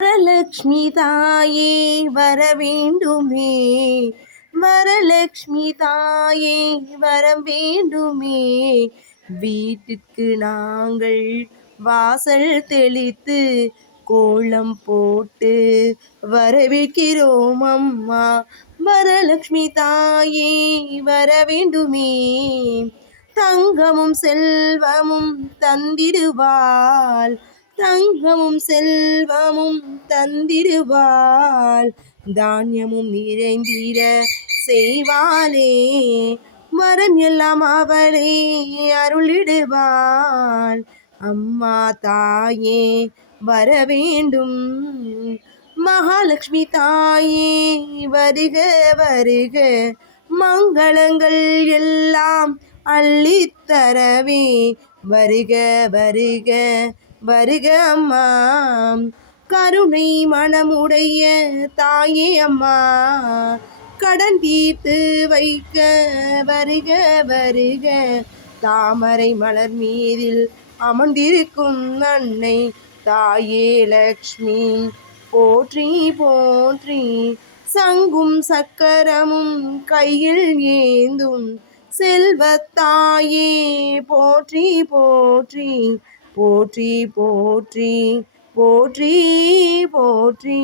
வரலக்ஷ்மி தாயே வரவேண்டுமே, வரலக்ஷ்மி தாயே வரம் வேண்டுமே. வீட்டுக்கு நாங்கள் வாசல் தெளித்து கோலம் போட்டு வரவேற்கிறோம் அம்மா. வரலக்ஷ்மி தாயே வரவேண்டுமே. தங்கமும் செல்வமும் தந்திடுவாள், தங்கமும் செல்வமும் தந்திடுவாள். தானியமும் நிறைந்திட செய்வாளே, வரம் எல்லாம் அவளே அருளிடுவாள். அம்மா தாயே வர வேண்டும், மகாலட்சுமி தாயே வருக வருக. மங்களங்கள் எல்லாம் அள்ளித்தரவே வருக வருக வருக அம்மா. கருணை மனமுடைய தாயே அம்மா, கடன் தீர்த்து வைக்க வருக வருக. தாமரை மலர் மீதில் அமர்ந்திருக்கும் அன்னை தாயே லக்ஷ்மி போற்றி போற்றி. சங்கும் சக்கரமும் கையில் ஏந்தும் செல்வத்தாயே போற்றி போற்றி போற்றி போற்றி போற்றி போற்றி.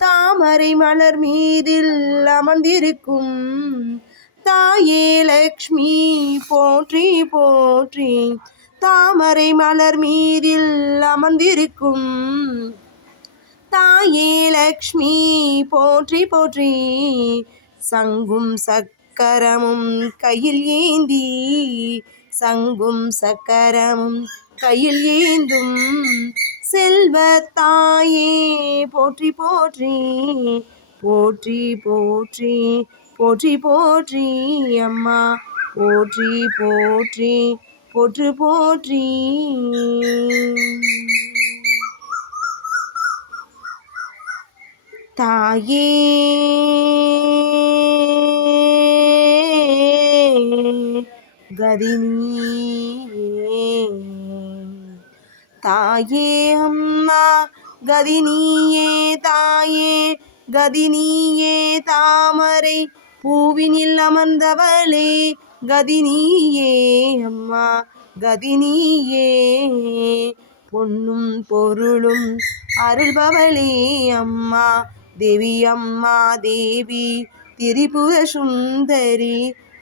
தாமரை மலர் மீதில் அமர்ந்திருக்கும் தாயே லக்ஷ்மி போற்றி போற்றி. தாமரை மலர் மீதில் அமர்ந்திருக்கும் தாயே லக்ஷ்மி போற்றி போற்றி. சங்கும் சக்கரமும் கையில் ஏந்தி, சங்கும் சக்கரமும் கையில் ஏந்தும் செல்வத்தாயே போற்றி போற்றி போற்றி போற்றி போற்றி போற்றி அம்மா. போற்றி போற்றி போற்றி போற்றி. தாயே கதினியே, தாயே அம்மா கதினியே, தாயே கதினியே. தாமரை பூவினில் அமர்ந்தவளே கதினியே அம்மா கதினியே. பொன்னும் பொருளும் அருள்பவளே அம்மா தேவி, அம்மா தேவி திரிபுர சுந்தரி.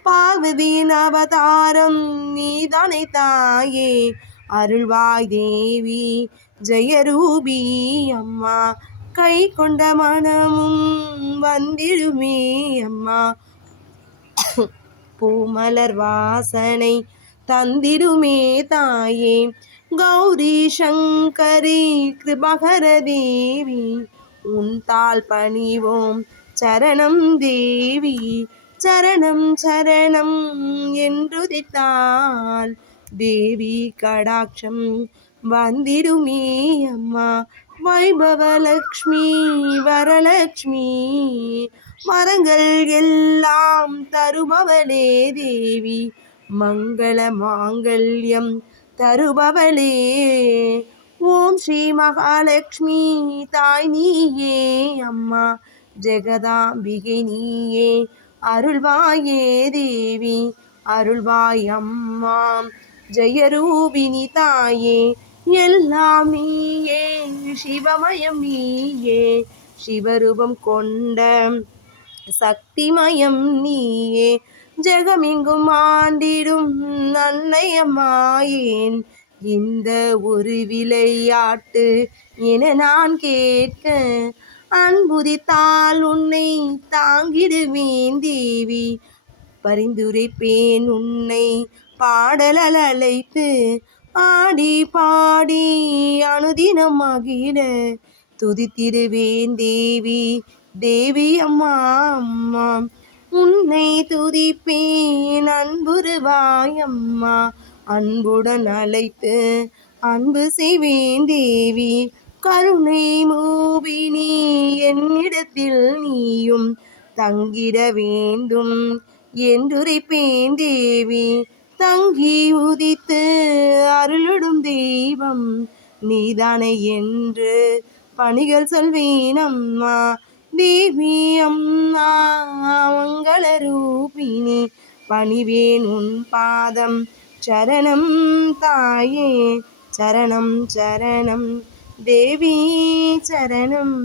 பார்வதியின் அவதாரம் நீதானே தாயே, அருள்வாய் தேவி ஜெயரூபி அம்மா. கை கொண்ட மனமும் வந்திடுமே அம்மா, பூமலர் வாசனை தந்திடுமே தாயே. கௌரி சங்கரி கிருபகர தேவி, உன் தாள் பணிவோம் சரணம் தேவி. சரணம் சரணம் என்றுதித்தால் தேவி கடாட்சம் வந்திடுமே அம்மா. வைபவலக்ஷ்மி வரலக்ஷ்மி, வரங்கள் எல்லாம் தருபவளே தேவி. மங்கள மாங்கல்யம் தருபவளே. ஓம் ஸ்ரீ மகாலட்சுமி தாய் நீயே அம்மா, ஜெகதாம்பிகை நீயே அருள்வாயே தேவி அருள்வாய் அம்மா. ஜெயரூபிணி தாயே எல்லாம் நீயே, சிவமயம் நீயே. சிவரூபம் கொண்ட சக்திமயம் நீயே. ஜெகமெங்கும் ஆண்டிடும் அன்னையம்மாயேன், இந்த ஒரு விளையாட்டு என நான் கேட்க அன்புதித்தால் உன்னை தாங்கிடுவேன் தேவி. பரிந்துரைப்பேன் உன்னை பாடலல் அழைத்து, ஆடி பாடி அனுதினம் மகிழ துதித்திடுவேன் தேவி தேவி அம்மா அம்மா. உன்னை துதிப்பேன் அன்புருவாய் அம்மா, அன்புடன் அழைத்து அன்பு செய்வேன் தேவி. கருணை மூவினி என்னிடத்தில் நீயும் தங்கிட வேண்டும் என்றுரைப்பேன் தேவி. தங்கி உதித்து அருளிடும் தெய்வம் நீதானே என்று பணிகள் சொல்வேன் அம்மா. தேவி அம்மா மங்கள ரூபிணி பணிவேன் உன் பாதம் சரணம் தாயே சரணம் சரணம் தேவி சரணம்.